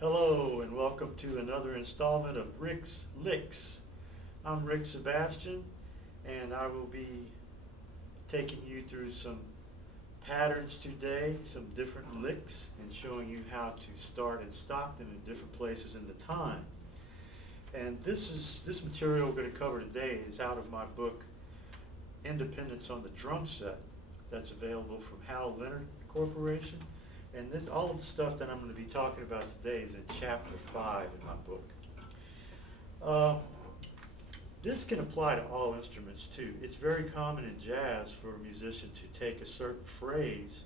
Hello and welcome to another installment of Rick's Licks. I'm Rick Sebastian and I will be taking you through some patterns today, some different licks, and showing you how to start and stop them in different places in the time. And this material we're going to cover today is out of my book Independence on the Drum Set that's available from Hal Leonard Corporation. And all of the stuff that I'm going to be talking about today is in chapter 5 in my book. This can apply to all instruments too. It's very common in jazz for a musician to take a certain phrase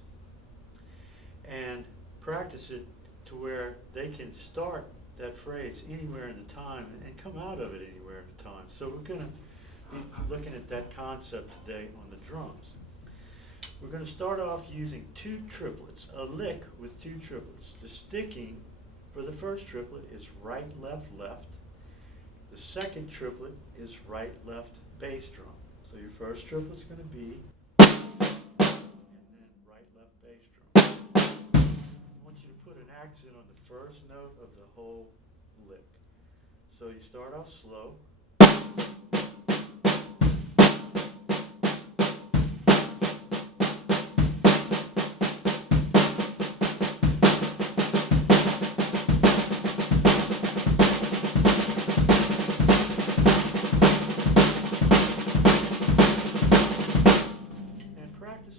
and practice it to where they can start that phrase anywhere in the time and come out of it anywhere in the time. So we're going to be looking at that concept today on the drums. We're going to start off using two triplets, a lick with two triplets. The sticking for the first triplet is right, left, left. The second triplet is right, left, bass drum. So your first triplet is going to be, and then right, left, bass drum. I want you to put an accent on the first note of the whole lick. So you start off slow.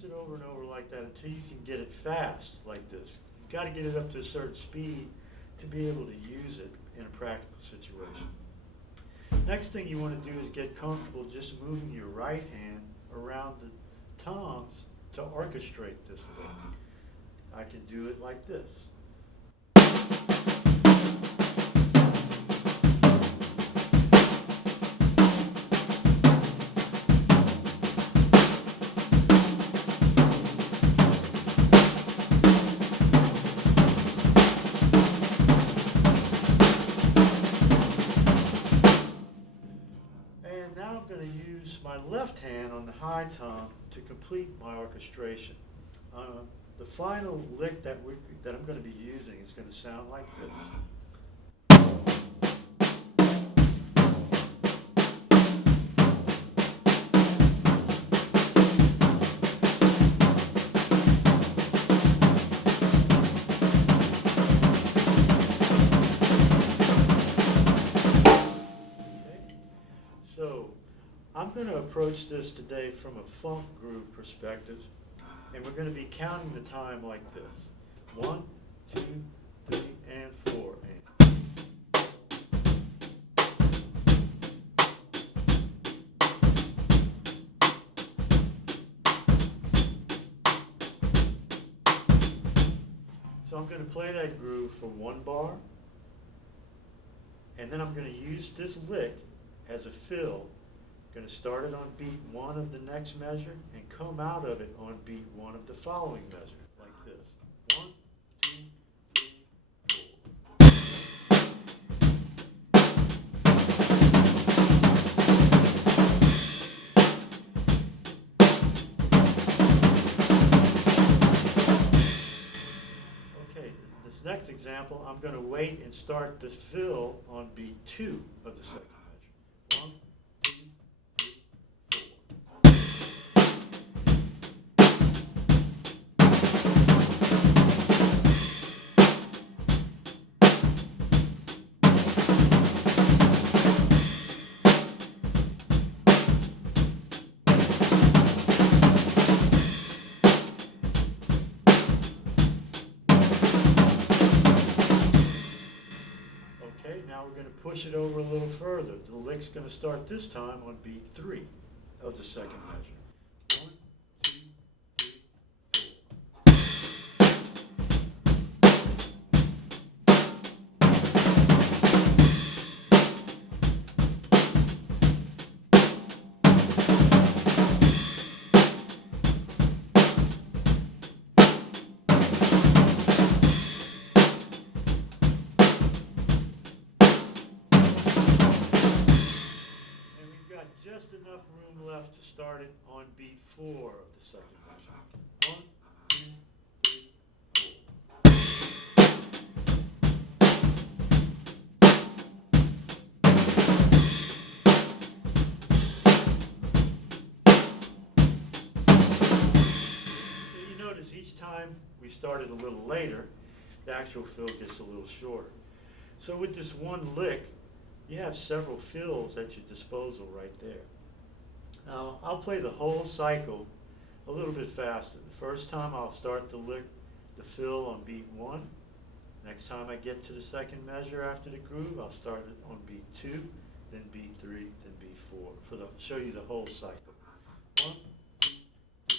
It over and over like that until you can get it fast like this. You've got to get it up to a certain speed to be able to use it in a practical situation. Next thing you want to do is get comfortable just moving your right hand around the toms to orchestrate this lick. I can do it like this. Now I'm going to use my left hand on the high tom to complete my orchestration. The final lick that I'm going to be using is going to sound like this. So I'm going to approach this today from a funk groove perspective, and we're going to be counting the time like this. 1, 2, 3, and 4. So I'm going to play that groove for 1 bar, and then I'm going to use this lick as a fill. I'm going to start it on beat 1 of the next measure and come out of it on beat 1 of the following measure, like this. 1, 2, 3, 4. Okay, this next example, I'm going to wait and start the fill on beat 2 of the second measure. 1, 2, 3, 4. Okay, now we're going to push it over a little further. The lick's going to start this time on beat 3 of the second measure. 1, 2, 3, just enough room left to start it on beat 4 of the second measure. 1, 2, 3, 4. time we started a little later, the actual fill gets a little shorter. So with this one lick, you have several fills at your disposal right there. Now, I'll play the whole cycle a little bit faster. The first time I'll start the lick, the fill on beat 1. Next time I get to the second measure after the groove, I'll start it on beat 2, then beat 3, then beat 4, show you the whole cycle. 1, 2, 3.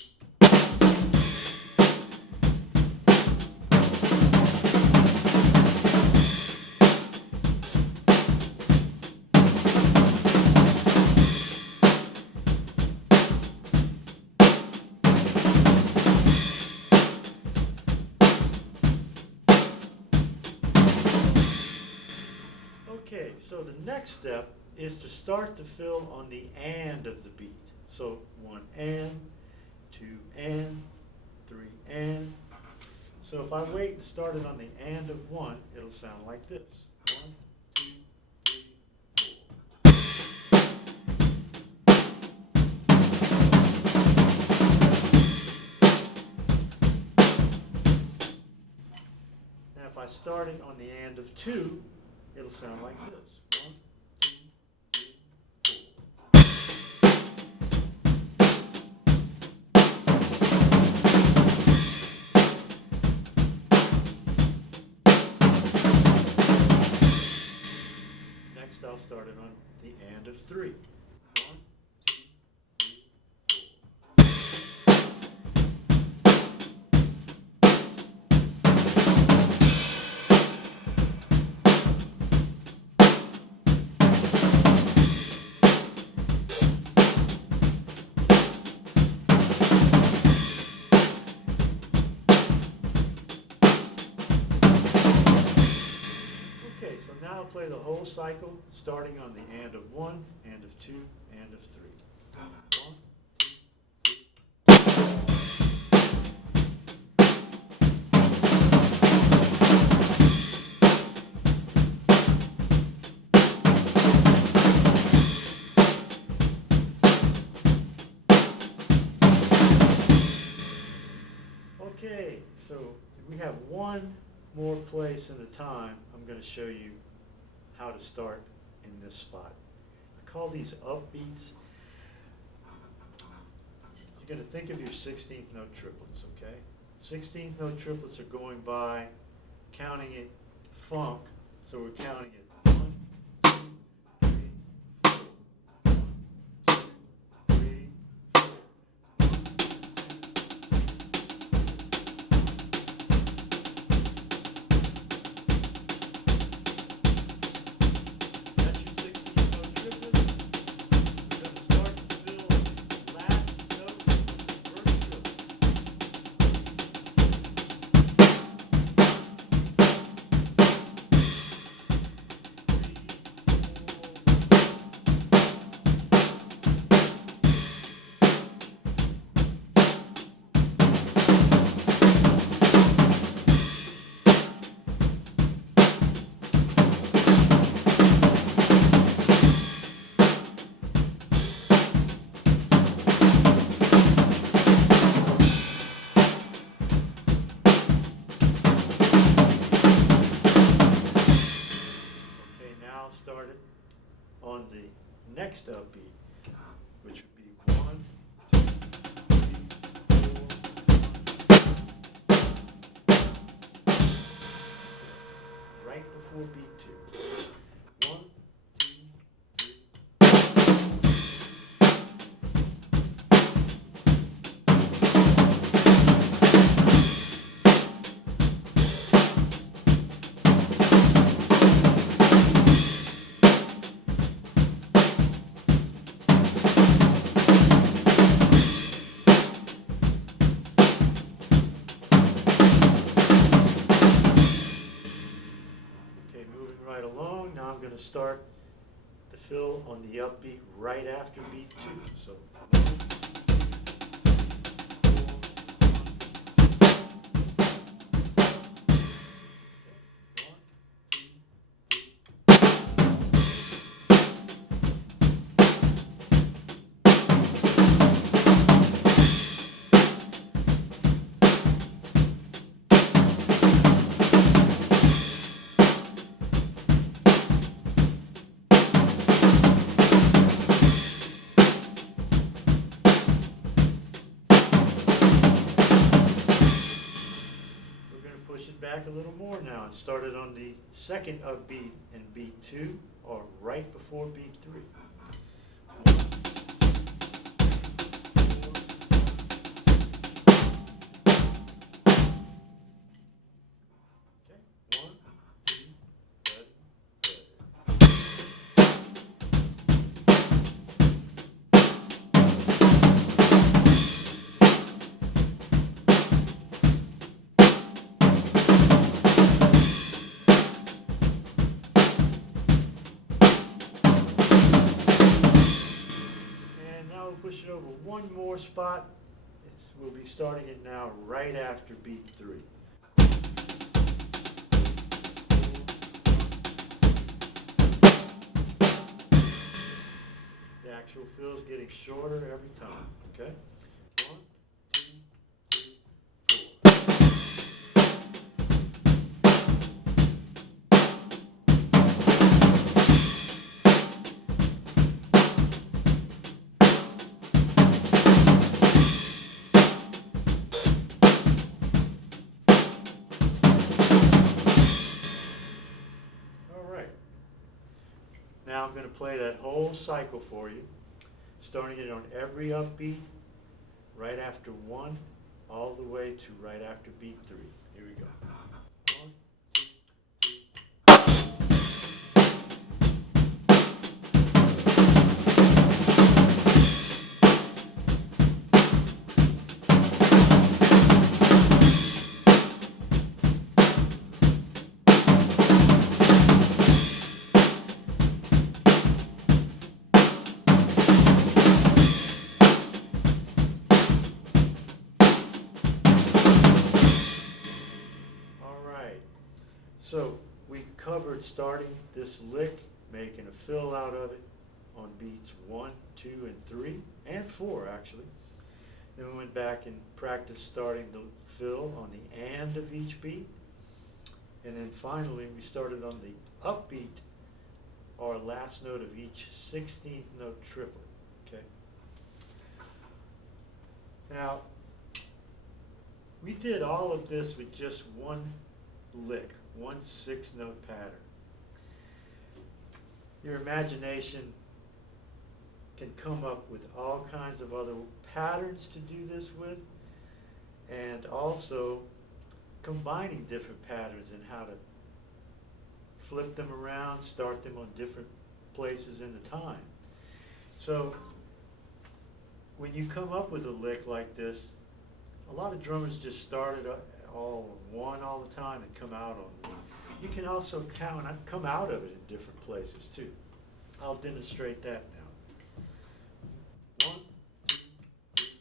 Okay, so the next step is to start the fill on the and of the beat. So 1 and, 2 and, 3 and. So if I wait and start it on the and of 1, it'll sound like this. 1, 2, 3, 4. Now if I start it on the and of 2, it'll sound like this. 1, 2, 3, 4. Next, I'll start it on the and of 3. 1, 2, 3, 4. Okay, so now I'll play the whole cycle, starting on the and of 1, and of 2, and of 3. 1, 2, 3. Okay, so we have one more place in the time. I'm going to show you how to start in this spot. I call these upbeats. You're going to think of your 16th note triplets, okay? 16th note triplets are going by counting it funk, so we're counting it 1, 2, 3, 4. 1, 2, 3, 4. That's your 16th note triplet. We're going to start to fill last note, first triplet. Okay, now I'll start it on the next upbeat, which would be 1, 2, 3, 4. Right before beat 2. 1, 2, 3. Okay, moving right along. Now I'm going to start the fill on the upbeat right after beat 2. So 1, 2, 3. back a little more now and started on the second upbeat in beat 2, or right before beat 3. Okay, 1, 2, ready, ready. And now we'll push it over one more spot. We'll be starting it now right after beat 3. The actual fill is getting shorter every time, okay? 1, 2, 3, 4. All right. Now I'm going to play that whole cycle for you, starting it on every upbeat, right after 1, all the way to right after beat 3. Here we go. 1, 2, 3. So we covered starting this lick, making a fill out of it on beats 1, 2, and 3, and 4 actually. Then we went back and practiced starting the fill on the and of each beat. And then finally we started on the upbeat, or last note of each 16th note triplet. Okay. Now, we did all of this with just one lick, one 6-note pattern. Your imagination can come up with all kinds of other patterns to do this with, and also combining different patterns and how to flip them around, start them on different places in the time. So when you come up with a lick like this, a lot of drummers just start it all on one all the time and come out on one. You can also come out of it in different places too. I'll demonstrate that now. 1, 2, 3.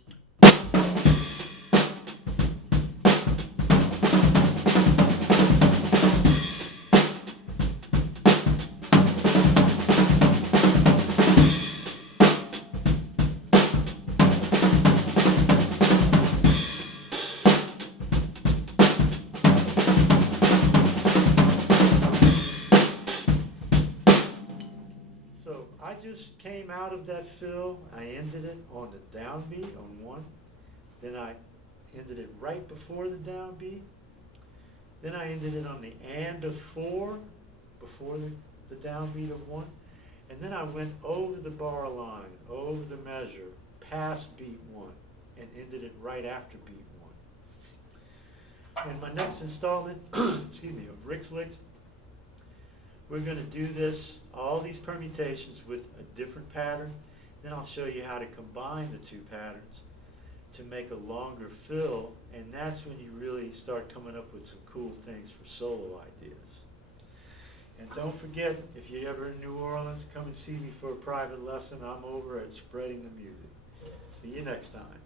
So I just came out of that fill, I ended it on the downbeat on 1, then I ended it right before the downbeat, then I ended it on the and of 4 before the downbeat of 1, and then I went over the bar line, over the measure, past beat 1, and ended it right after beat 1. In my next installment, excuse me, of Rick's Licks, we're going to do this, all these permutations with a different pattern. Then I'll show you how to combine the two patterns to make a longer fill, and that's when you really start coming up with some cool things for solo ideas. And don't forget, if you're ever in New Orleans, come and see me for a private lesson. I'm over at Spreading the Music. See you next time.